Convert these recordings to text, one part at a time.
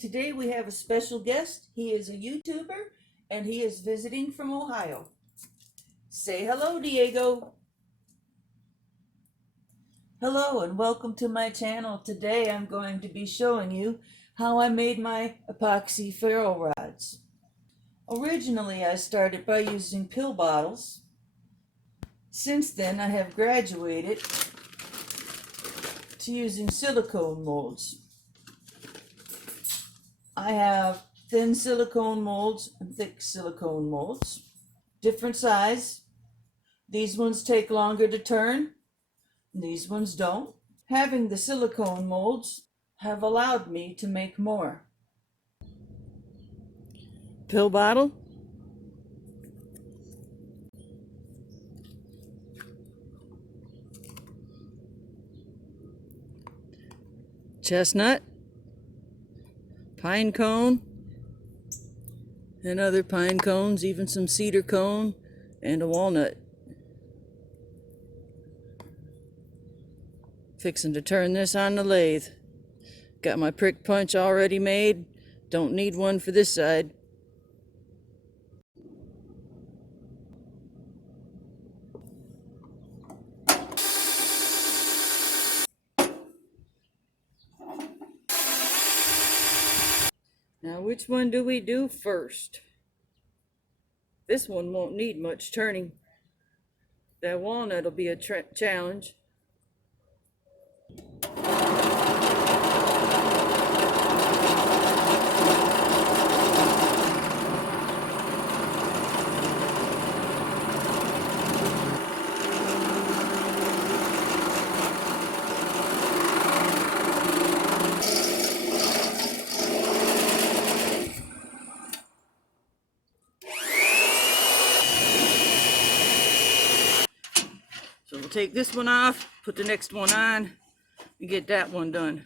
Today we have a special guest. He is a YouTuber and he is visiting from Ohio. Say hello, Diego. Hello and welcome to my channel. Today I'm going to be showing you how I made my epoxy ferro rods. Originally I started by using pill bottles. Since then I have graduated to using silicone molds. I have thin silicone molds and thick silicone molds. Different size. These ones take longer to turn, these ones don't. Having the silicone molds have allowed me to make more. Pill bottle. Chestnut. Pine cone. And other pine cones, even some cedar cone and a walnut. Fixing to turn this on the lathe. Got my prick punch already made. Don't need one for this side. Now which one do we do first? This one won't need much turning. That walnut will be a challenge. So we'll take this one off, put the next one on, and get that one done.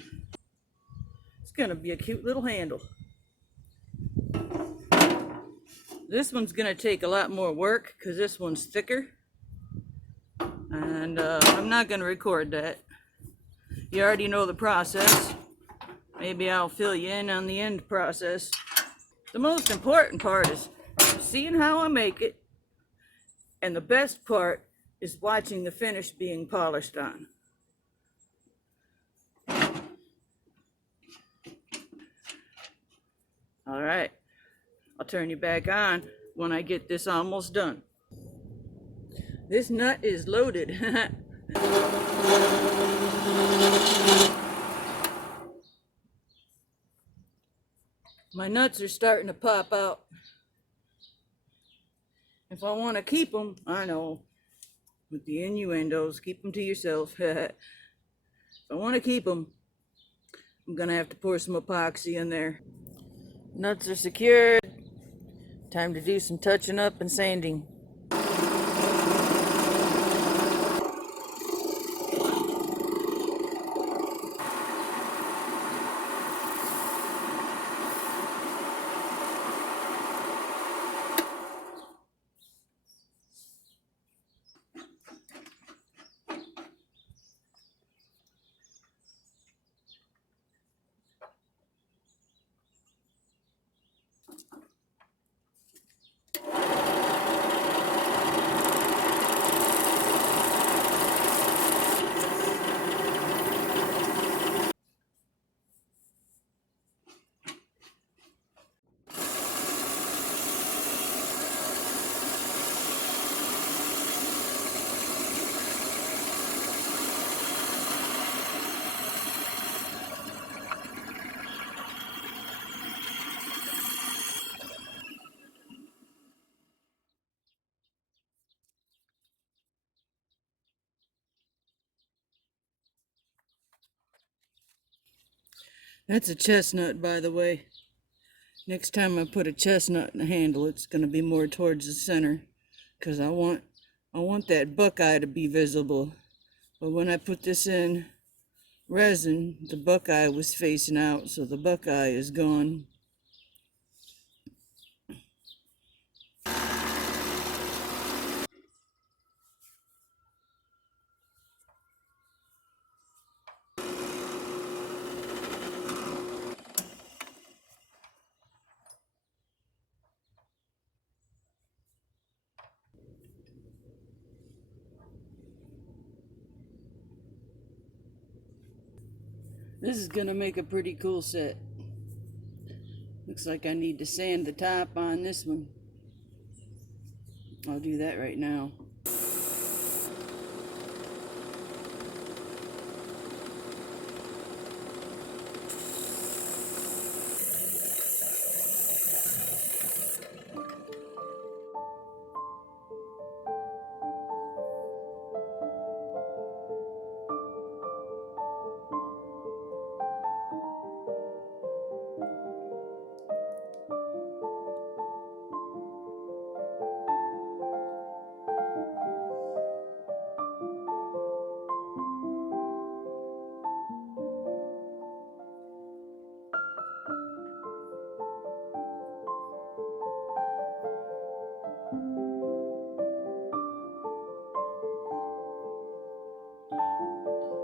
It's gonna be a cute little handle. This one's gonna take a lot more work because this one's thicker. And I'm not gonna record that. You already know the process. Maybe I'll fill you in on the end process. The most important part is seeing how I make it. And the best part is watching the finish being polished on. All right, I'll turn you back on when I get this almost done. This nut is loaded. My nuts are starting to pop out. If I want to keep them, I know, with the innuendos, keep them to yourself. If I want to keep them, I'm going to have to pour some epoxy in there. Nuts are secured. Time to do some touching up and sanding. That's a chestnut, by the way. Next time I put a chestnut in the handle, it's going to be more towards the center, because I want that buckeye to be visible. But when I put this in resin, the buckeye was facing out, so the buckeye is gone. This is gonna make a pretty cool set. Looks like I need to sand the top on this one. I'll do that right now.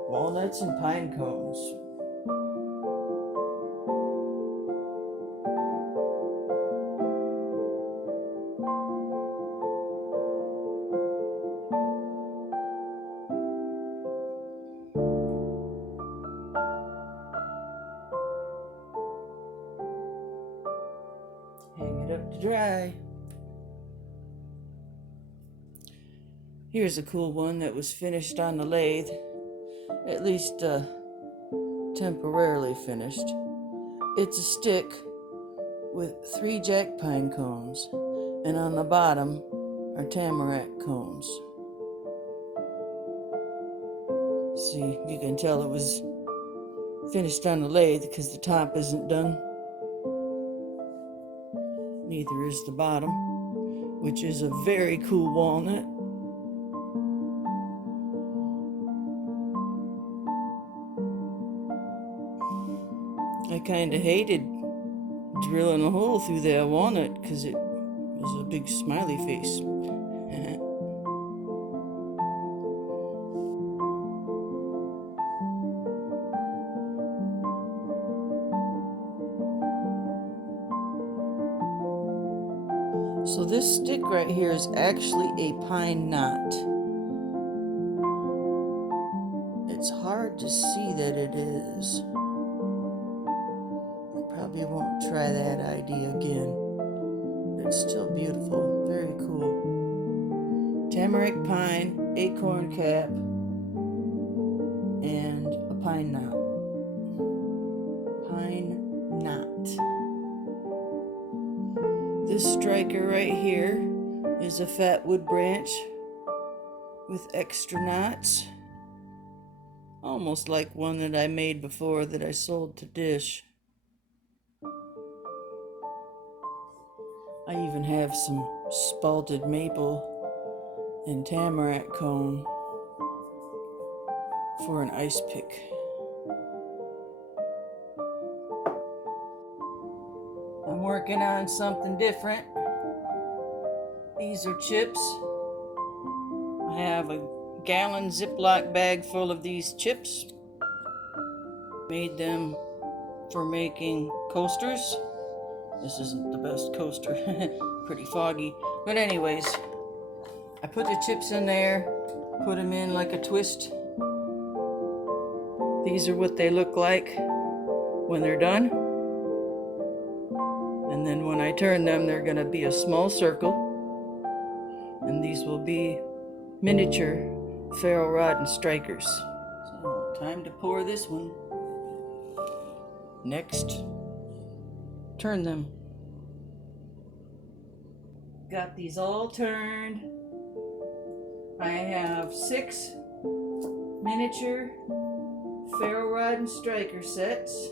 Walnuts and pine cones. Hang it up to dry. Here's a cool one that was finished on the lathe, at least temporarily finished. It's a stick with 3 jack pine cones, and on the bottom are tamarack cones. See, you can tell it was finished on the lathe because the top isn't done. Neither is the bottom, which is a very cool walnut. I kind of hated drilling a hole through that walnut because it was a big smiley face. So this stick right here is actually a pine knot. It's hard to see that it is. I probably won't try that idea again. It's still beautiful, very cool. Tamarack pine, acorn cap, and a pine knot. Pine knot. This striker right here is a Fatwood branch with extra knots. Almost like one that I made before that I sold to Dish. I even have some spalted maple and tamarack cone for an ice pick. I'm working on something different. These are chips. I have a gallon Ziploc bag full of these chips. Made them for making coasters. This isn't the best coaster, pretty foggy. But anyways, I put the chips in there, put them in like a twist. These are what they look like when they're done. And then when I turn them, they're gonna be a small circle. And these will be miniature ferro rod and strikers. So time to pour this one. Next, turn them. Got these all turned. I have 6 miniature ferro rod and striker sets.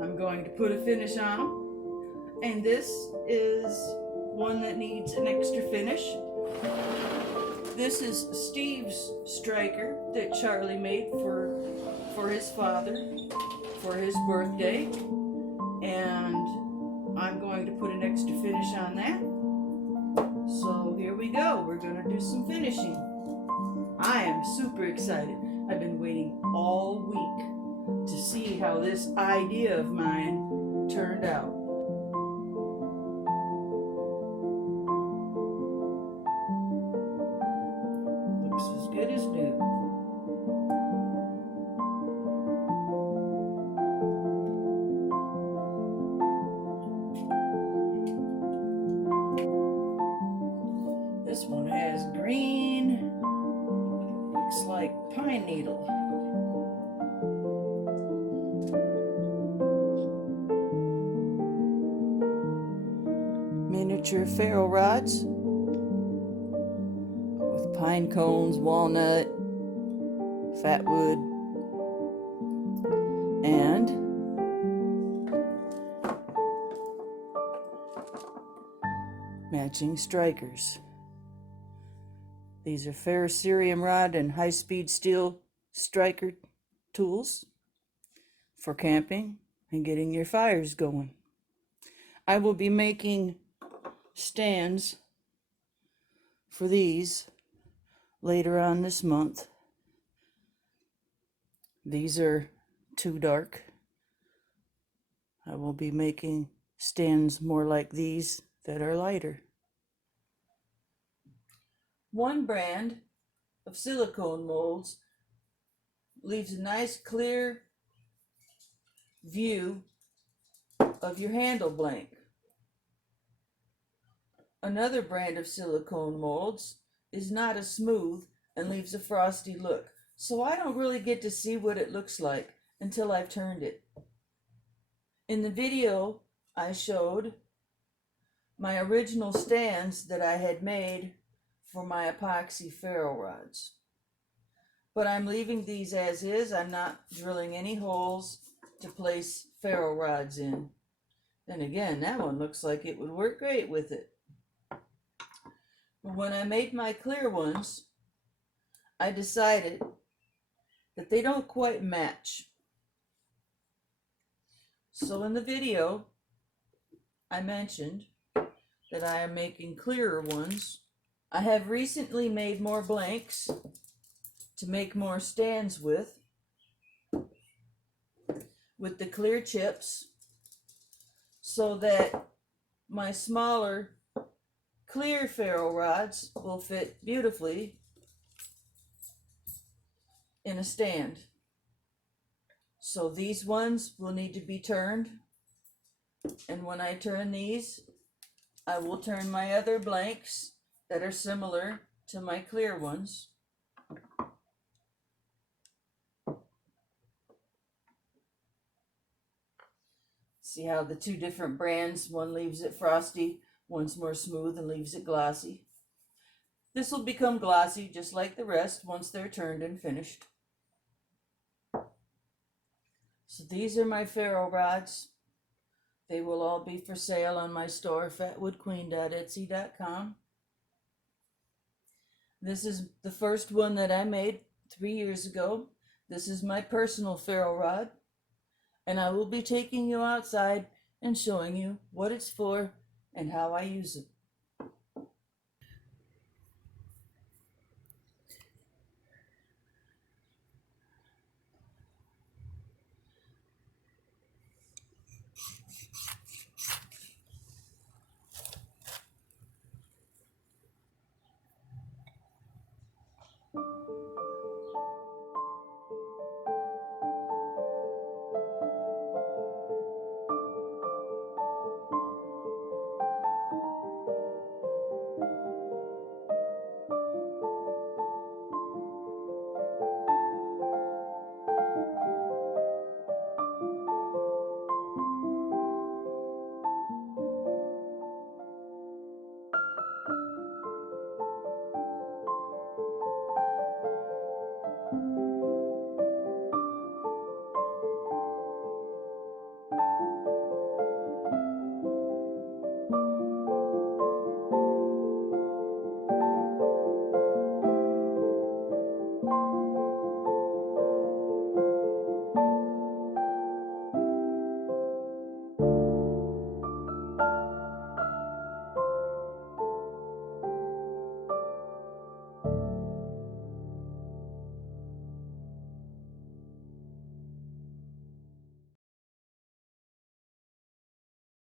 I'm going to put a finish on them. And this is one that needs an extra finish. This is Steve's striker that Charlie made for his father for his birthday, and I'm going to put an extra finish on that. So here we go. We're going to do some finishing. I am super excited. I've been waiting all week to see how this idea of mine turned out. Looks as good as new. needle. Miniature ferro rods with pine cones, walnut, fatwood, and matching strikers. These are ferrocerium rod and high-speed steel striker tools for camping and getting your fires going. I will be making stands for these later on this month. These are too dark. I will be making stands more like these that are lighter. One brand of silicone molds leaves a nice clear view of your handle blank. Another brand of silicone molds is not as smooth and leaves a frosty look, so I don't really get to see what it looks like until I've turned it. In the video, I showed my original stands that I had made for my epoxy ferro rods. But I'm leaving these as is. I'm not drilling any holes to place ferro rods in. Then again, that one looks like it would work great with it. But when I made my clear ones, I decided that they don't quite match. So in the video, I mentioned that I am making clearer ones. I have recently made more blanks to make more stands with the clear chips, so that my smaller clear ferro rods will fit beautifully in a stand. So these ones will need to be turned, and when I turn these, I will turn my other blanks that are similar to my clear ones. See how the two different brands, one leaves it frosty, one's more smooth and leaves it glossy. This will become glossy just like the rest once they're turned and finished. So these are my ferro rods. They will all be for sale on my store, FatwoodQueen.etsy.com. This is the first one that I made 3 years ago. This is my personal ferro rod, and I will be taking you outside and showing you what it's for and how I use it.